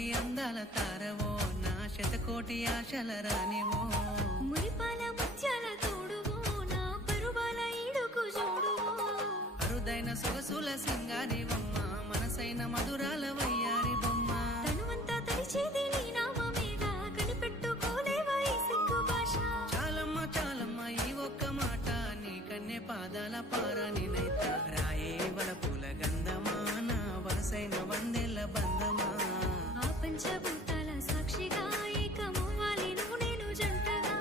కోటి అందాల తారవో నా శతకోటి ఆశల రానివో మురిపాల ముత్యాల తోడువో నా పరువాల ఈడుకు జోడువో అరుదైన సొగసుల సింగారివమ్మ మనసైన మధురాల వయ్యారి బొమ్మ తనువంతా తలిచేది నీ నామమేగా కనిపెట్టుకోలేవా ఈ సిగ్గు భాష చాలమ్మ చాలమ్మ ఈ ఒక్క మాట నీ కన్నె పాదాల పారనినైత రాయే వల పూల గంధమా నా వరసైన వందెల్ల బంధమా ఆ పంచభూతాల సాక్షిగా ఏకమవ్వాలి నువ్వు నేను జంటగా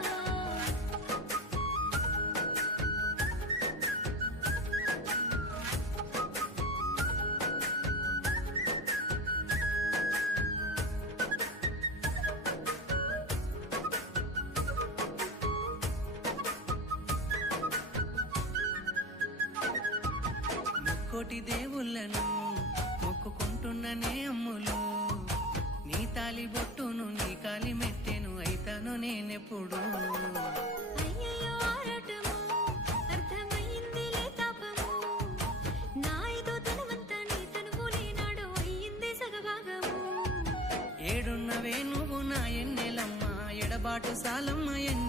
కోటి దేవుళ్ళను మొక్కుకుంటున్ననే అమ్ములు నీ తాలి బొట్టును నీ కాలి మెట్టెను అయితాను నేనెప్పుడు అయ్యయ్యో ఆరాటము అర్థమయ్యిందిలే తాపము నా ఐదో తనువంతా నీ తనువు లేనాడు అయ్యింది సగభాగము ఏడున్నవే నువ్వు నా ఎన్నెలమ్మ ఎడబాటు సాలమ్మ ఎన్నె